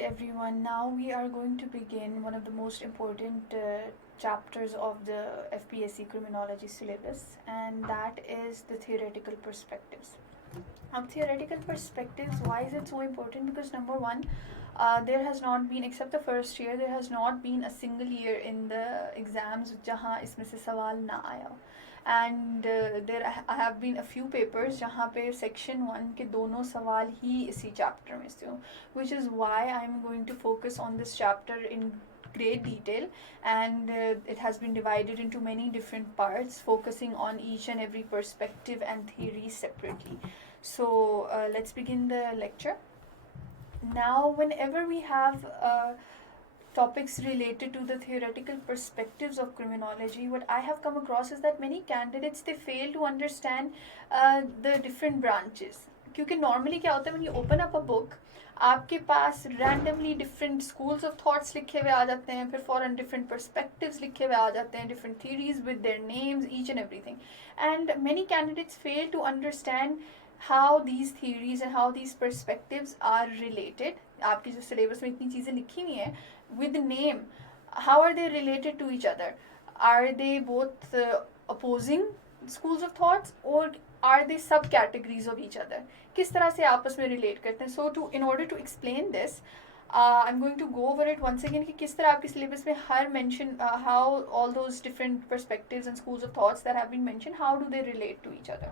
everyone. Now we are going to begin one of the most important chapters of the FPSC criminology syllabus, and that is the theoretical perspectives. Theoretical perspectives, why is it so important? Because number one, there has not been, except the first year, there has not been a single year in the exams जहाँ इसमें से सवाल ना आया हो. And there have been a few papers जहाँ पे section 1 के दोनों सवाल ही इसी chapter में से हो, which is why I'm going to focus on this chapter in great detail, and it has been divided into many different parts, focusing on each and every perspective and theory separately. So let's begin the lecture. Now, whenever we have topics related to the theoretical perspectives of criminology, what I have come across is that many candidates, they fail to understand the different branches. क्योंकि normally क्या होता है, when you open up a book, आपके पास randomly different schools of thoughts लिखे हुए आ जाते हैं, फिर foreign different perspectives लिखे हुए आ जाते हैं, different theories with their names, each and everything. And many candidates fail to understand how these theories and how these perspectives are related. आपके जो syllabus में इतनी चीज़ें लिखी हुई हैं with the name, how are they related to each other? Are they both opposing schools of thoughts, or are they subcategories of each other? किस तरह से आपस में relate करते हैं? So in order to explain this, I'm going to go over it once again कि किस तरह आपके syllabus में हर mention how all those different perspectives and schools of thoughts that have been mentioned, how do they relate to each other?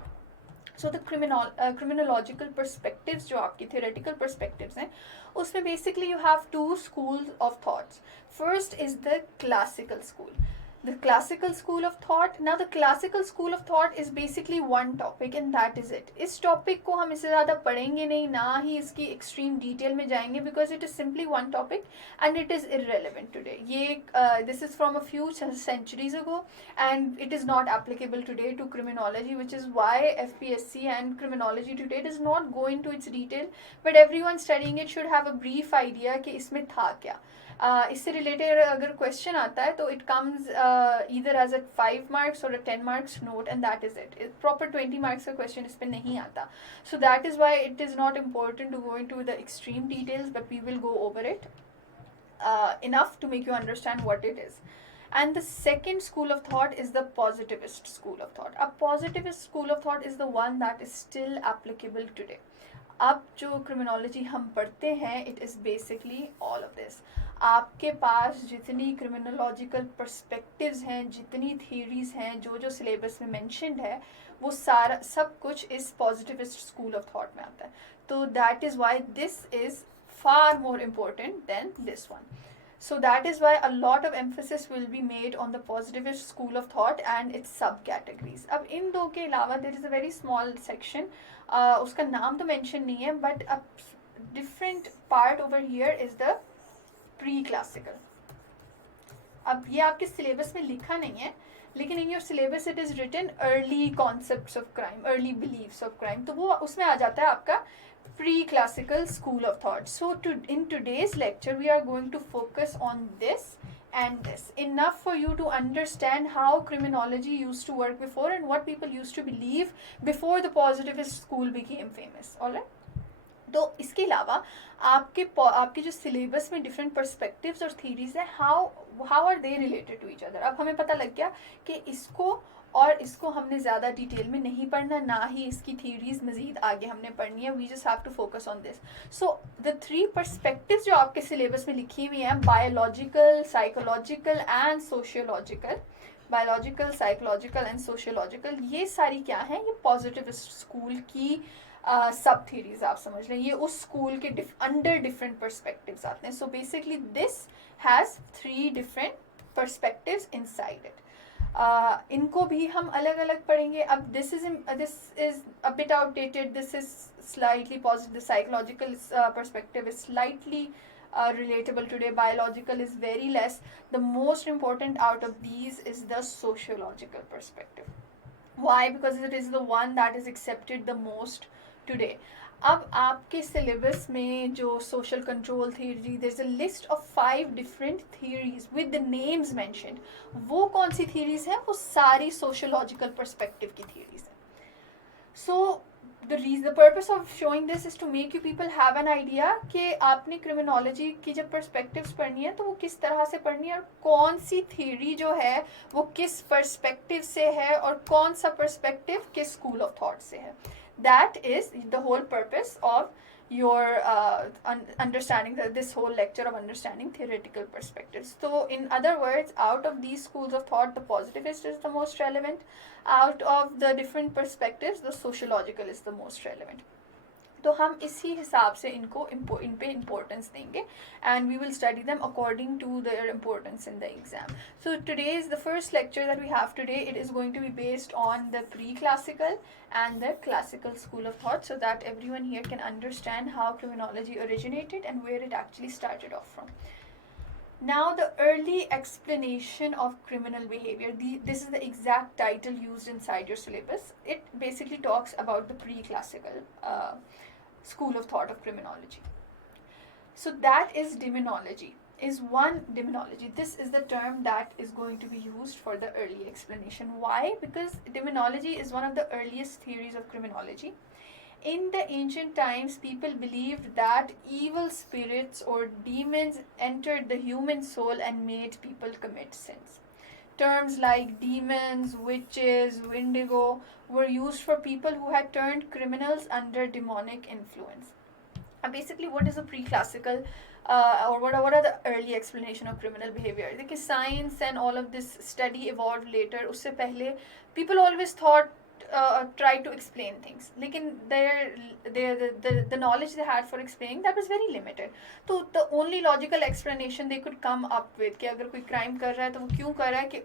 So the criminological perspectives जो आपकी theoretical perspectives हैं, उसमें basically you have two schools of thoughts. First is the classical school. The classical school of thought. Now the classical school of thought is basically one topic and that is it. इस topic को हम इससे ज़्यादा पढ़ेंगे नहीं, ना ही इसकी extreme detail में जाएंगे, because it is simply one topic and it is irrelevant today. This is from a few centuries ago and it is not applicable today to criminology, which is why FPSC and criminology today does not go into its detail, but everyone studying it should have a brief idea कि इसमें था क्या. इससे related अगर question आता है तो it comes either as a 5 marks or a 10 marks note and that is it. Proper 20 marks का क्वेश्चन इस पे नहीं आता. So that is why it is not important to go into the extreme details, but we will go over it enough to make you understand what it is. And the second school of thought is the positivist school of thought. A positivist school of thought is the one that is still applicable today. अब जो criminology हम पढ़ते हैं, it is basically all of this. आपके पास जितनी criminological perspectives हैं, जितनी theories हैं, जो जो syllabus में mentioned है, वो सारा सब कुछ इस positivist school of thought में आता है. तो that is why this is far more important than this one. So that is why a lot of emphasis will be made on the positivist school of thought and its subcategories. अब इन दो के अलावा there is a very small section, उसका नाम तो mention नहीं है, but a different part over here is the pre-classical. अब ये आपके syllabus में लिखा नहीं है, लेकिन in your syllabus it is written early concepts of crime, early beliefs of crime. तो वो उसमें आ जाता है आपका pre-classical school of thought. So in today's lecture we are going to focus on this and this, enough for you to understand how criminology used to work before and what people used to believe before the positivist school became famous. Alright? तो इसके अलावा आपके जो syllabus में different perspectives और theories है, how are they related to each other. अब हमें पता लग गया कि इसको और इसको हमने ज़्यादा डिटेल में नहीं पढ़ना, ना ही इसकी थीरीज मज़ीद आगे हमने पढ़नी है. We just have to focus on this. So the 3 perspectives जो आपके सिलेबस में लिखी हुई हैं, biological, psychological and sociological, biological, psychological and sociological, ये सारी क्या हैं? ये पॉजिटिविस्ट स्कूल की सब थीरीज आप समझ लें. ये उस स्कूल के अंडर डिफरेंट पर्सपेक्टिव्स आते हैं. So basically this has 3 different perspectives inside it. इनको भी हम अलग अलग पढ़ेंगे. अब this is a bit outdated, this is slightly positive. The psychological perspective is slightly relatable today. Biological is very less. The most important out of these is the sociological perspective. Why? Because it is the one that is accepted the most today. अब आपके syllabus में जो social control theory, there's a list of 5 different theories with the names mentioned. वो कौन सी theories हैं? वो सारी sociological perspective की theories हैं. So the purpose of showing this is to make you people have an idea कि आपने criminology की जब perspectives पढ़नी है तो वो किस तरह से पढ़नी है और कौन सी theory जो है वो किस perspective से है और कौन सा perspective किस school of thought से है. That is the whole purpose of your understanding this whole lecture of understanding theoretical perspectives. So in other words, out of these schools of thought, the positivist is the most relevant. Out of the different perspectives, the sociological is the most relevant. तो हम इसी हिसाब से इनको इन पे importance देंगे and we will study them according to their importance in the exam. So today is the first lecture that we have today. It is going to be based on the pre-classical and the classical school of thought so that everyone here can understand how criminology originated and where it actually started off from. Now, the early explanation of criminal behavior. This is the exact title used inside your syllabus. It basically talks about the pre-classical school of thought of criminology. So that is demonology. Demonology. This is the term that is going to be used for the early explanation. Why? Because demonology is one of the earliest theories of criminology. In the ancient times, people believed that evil spirits or demons entered the human soul and made people commit sins. Terms like demons, witches, wendigo were used for people who had turned criminals under demonic influence. Basically, what is a pre-classical or what are the early explanation of criminal behavior? देखिए science and all of this study evolved later. उससे पहले people always thought try to explain things, लेकिन the knowledge they had for explaining that was very limited. तो the only logical explanation they could come up with कि अगर कोई crime कर रहा है तो वो क्यों कर रहा है कि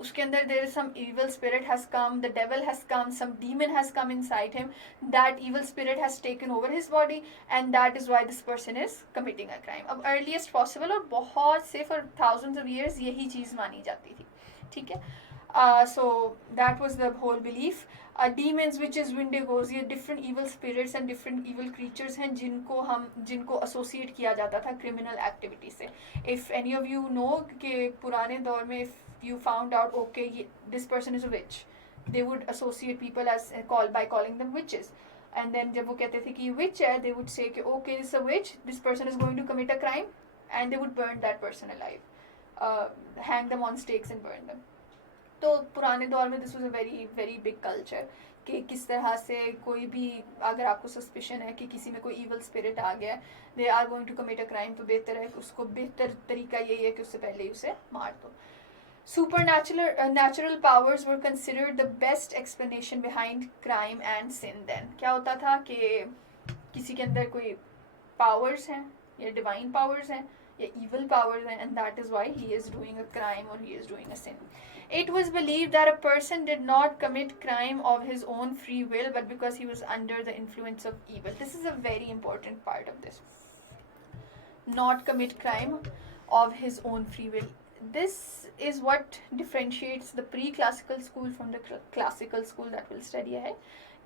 उसके अंदर there is some evil spirit has come, the devil has come, some demon has come inside him, that evil spirit has taken over his body and that is why this person is committing a crime. अब earliest possible और बहुत से for thousands of years यही चीज़ मानी जाती थी. ठीक है. So that was the whole belief. Demons, witches, wendigos, ये different evil spirits and different evil creatures हैं जिनको associate किया जाता था criminal activity से. If any of you know कि पुराने दौर में if you found out okay this person is a witch, they would associate people as by calling them witches. And then जब वो कहते थे कि witch है, they would say कि okay this is a witch, this person is going to commit a crime, and they would burn that person alive, hang them on stakes and burn them. तो पुराने दौर में this was a very very big culture कि किस तरह से कोई भी अगर आपको सस्पिशन है कि किसी में कोई इवल स्पिरिट आ गया है, they are going to commit a crime, तो बेहतर है कि उसको बेहतर तरीका यही है कि उससे पहले ही उसे मार दो. Supernatural powers were considered the best explanation behind crime and sin then. क्या होता था कि किसी के अंदर कोई powers हैं या divine powers हैं या evil powers हैं and that is why he is doing a crime or he is doing a sin. It was believed that a person did not commit crime of his own free will but because he was under the influence of evil. This is a very important part of this. Not commit crime of his own free will. This is what differentiates the pre-classical school from the classical school that we'll study ahead.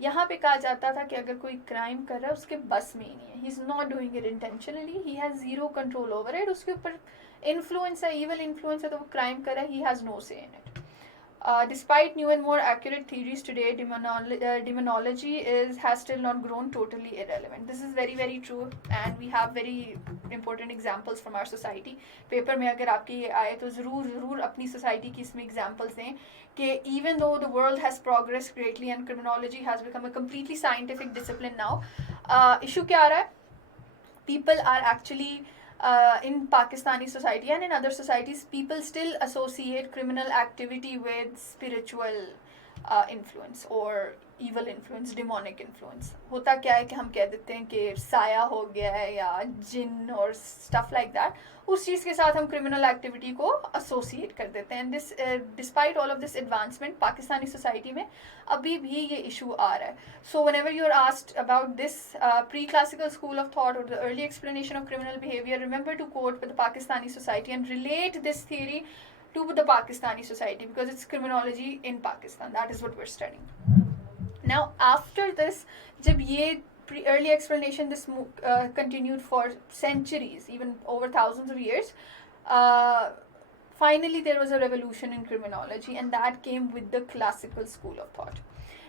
यहाँ पे कहा जाता था कि अगर कोई crime कर रहा है उसके बस में ही नहीं है, he is not doing it intentionally, he has zero control over it, उसके ऊपर इन्फ्लुएंस है, इवल इन्फ्लुएंस है, तो वो क्राइम कर रहा है, ही हैज़ नो से in it. Despite new and more accurate theories today, demonology has still not grown totally irrelevant. This is very very true and we have very important examples from our society. Paper में अगर आपके ये आए तो ज़रूर अपनी society की इसमें examples दें कि even though the world has progressed greatly and criminology has become a completely scientific discipline now, issue क्या आ रहा है? People are actually in Pakistani society and in other societies, people still associate criminal activity with spiritual influence or evil influence, demonic influence. होता क्या है कि हम कह देते हैं कि साया हो गया है या जिन और stuff like that, उस चीज़ के साथ हम criminal activity को associate कर देते हैं. And this, despite all of this advancement, Pakistani society में अभी भी ये issue आ रहा है. So whenever you're asked about this pre-classical school of thought or the early explanation of criminal behavior, remember to quote the Pakistani society and relate this theory to the Pakistani society because it's criminology in Pakistan. That is what we're studying. Now after this, जब ये early explanation this continued for centuries, even over thousands of years, finally there was a revolution in criminology and that came with the classical school of thought.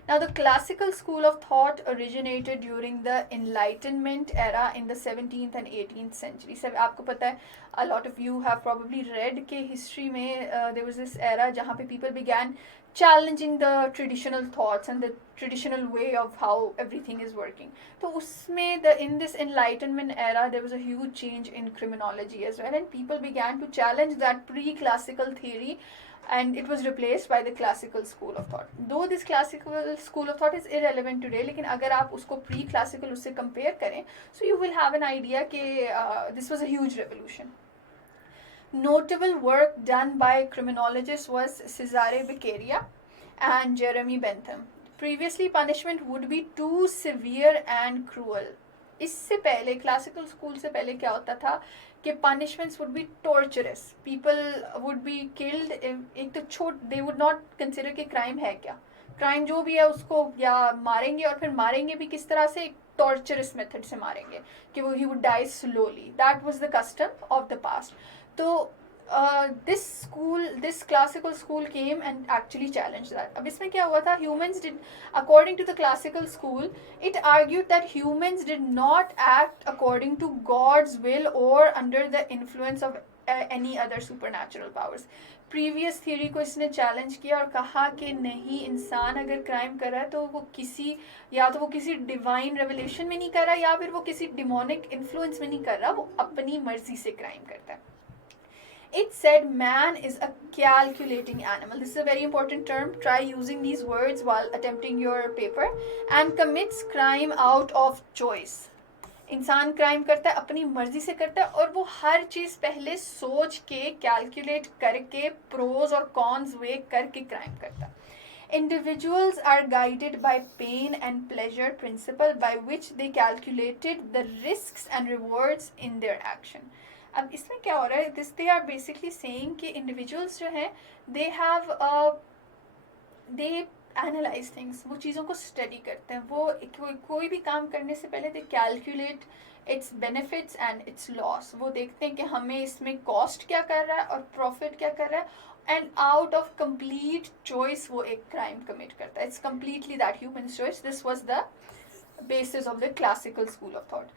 Now, the classical school of thought originated during the Enlightenment era in the 17th and 18th century. सब आपको पता है, a lot of you have probably read के history में there was this era जहाँ पे people began challenging the traditional thoughts and the traditional way of how everything is working. तो उसमें in this Enlightenment era there was a huge change in criminology as well, and people began to challenge that pre-classical theory, and it was replaced by the classical school of thought. Though this classical school of thought is irrelevant today, लेकिन अगर आप उसको pre-classical उससे compare करें, so you will have an idea कि this was a huge revolution. Notable work done by criminologists was Cesare Beccaria and Jeremy Bentham. Previously, punishment would be too severe and cruel. इससे पहले classical school से पहले क्या होता था कि punishments would be torturers, people would be killed. एक तो दे वुड नॉट कंसिडर कि क्राइम है क्या, क्राइम जो भी है उसको या मारेंगे, और फिर मारेंगे भी किस तरह से, एक टॉर्चरस मेथड से मारेंगे कि वो ही would die slowly. That was the custom of the past. तो this classical school came and actually challenged that. अब इसमें क्या हुआ था, humans did, according to the classical school, it argued that humans did not act according to God's will or under the influence of any other supernatural powers. Previous theory को इसने challenge किया और कहा कि नहीं, इंसान अगर क्राइम कर रहा है तो वो किसी डिवाइन रेवलेशन में नहीं कर रहा, या फिर वो किसी डिमोनिक इन्फ्लुएंस में नहीं कर रहा, वो अपनी मर्जी से क्राइम करता है. It said man is a calculating animal. This is a very important term. Try using these words while attempting your paper. And commits crime out of choice. इंसान क्राइम करता है, अपनी मर्जी से करता है, और वो हर चीज़ पहले सोच के, कैलकुलेट करके, प्रोज और कॉन्स वे करके क्राइम करता है. Individuals are guided by pain and pleasure principle by which they calculated the risks and rewards in their action. अब इसमें क्या हो रहा है, this they are basically saying कि इंडिविजुअल्स जो हैं दे एनालाइज थिंग्स, वो चीज़ों को स्टडी करते हैं, वो कोई भी काम करने से पहले दे calculate its benefits and it's loss. वो देखते हैं कि हमें इसमें कॉस्ट क्या कर रहा है और प्रॉफिट क्या कर रहा है, and out of complete choice वो एक क्राइम कमिट करता है. It's completely that human choice. This was the basis of the classical school of thought.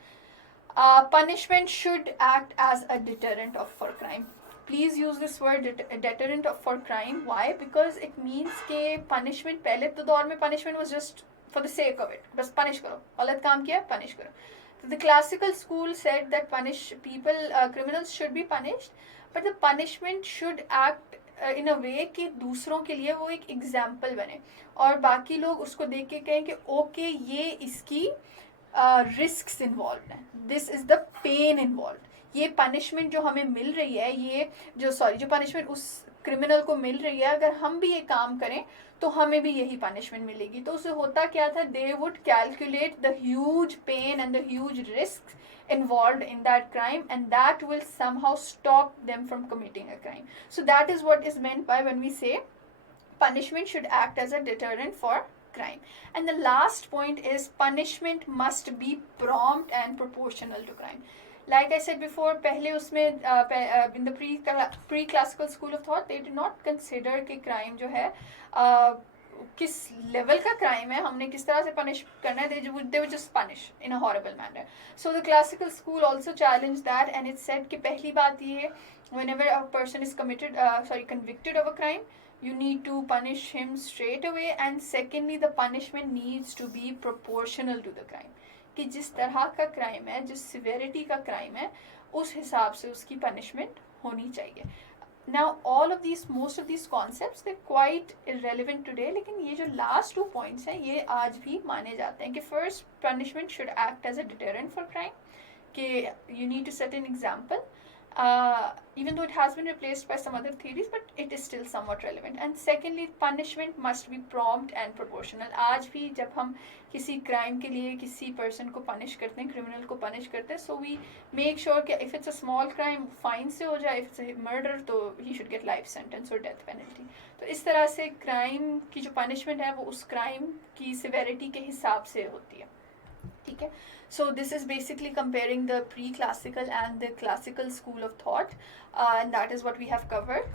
Punishment should act as a deterrent for crime. Please use this word deterrent for crime. Why? Because it means कि punishment, पहले तो दौर में punishment was just for the sake of it. बस punish करो, गलत काम किया punish करो. So the classical school said that criminals should be punished, but the punishment should act in a way कि दूसरों के लिए वो एक एग्जाम्पल बने और बाकी लोग उसको देख के कहें कि ओके ये इसकी रिस्क्स इन्वॉल्व हैं, this is the pain involve. ये पनिशमेंट जो हमें मिल रही है, ये जो पनिशमेंट उस क्रिमिनल को मिल रही है, अगर हम भी ये काम करें तो हमें भी यही पनिशमेंट मिलेगी. तो उससे होता क्या था, they would calculate the huge pain and the huge risk involved in that crime, and that will somehow stop them from committing a crime. So that is what is meant by when we say punishment should act as a deterrent for crime. And the last point is punishment must be prompt and proportional to crime. Like I said before, पहले उसमें in the pre-classical school of thought, they did not consider कि crime जो है किस level का crime है, हमने किस तरह से पनिश करना है, they would just punish in a horrible manner. So the classical school also challenged that, and it said कि पहली बात ये, whenever a person is convicted of a crime, you need to punish him straight away, and secondly the punishment needs to be proportional to the crime. कि जिस तरह का crime है, जिस सिवेरिटी का क्राइम है, उस हिसाब से उसकी पनिशमेंट होनी चाहिए. Now most of these concepts they're quite irrelevant today, लेकिन ये जो last 2 points हैं ये आज भी माने जाते हैं कि first, punishment should act as a deterrent for crime, कि you need to set an example, even though it has been replaced by some other theories, but it is still somewhat relevant. And secondly, punishment must be prompt and proportional. आज भी जब हम किसी crime के लिए किसी person को punish करते हैं, criminal को punish करते हैं, so we make sure कि if it's a small crime fine से हो जाए, if it's a murder तो he should get life sentence or death penalty. तो इस तरह से crime की जो punishment है वो उस crime की severity के हिसाब से होती है. ठीक है. So this is basically comparing the pre-classical and the classical school of thought, and that is what we have covered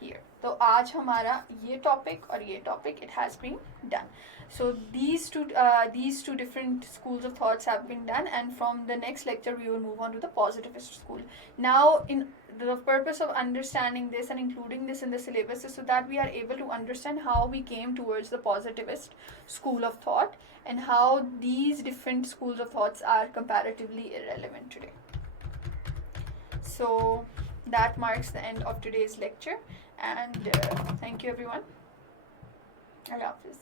here. तो आज हमारा ये टॉपिक और ये topic it has been done. So these two different schools of thoughts have been done, and from the next lecture we will move on to the positivist school. Now, in the purpose of understanding this and including this in the syllabus is so that we are able to understand how we came towards the positivist school of thought and how these different schools of thoughts are comparatively irrelevant today. So that marks the end of today's lecture, and thank you everyone. Allah Hafiz.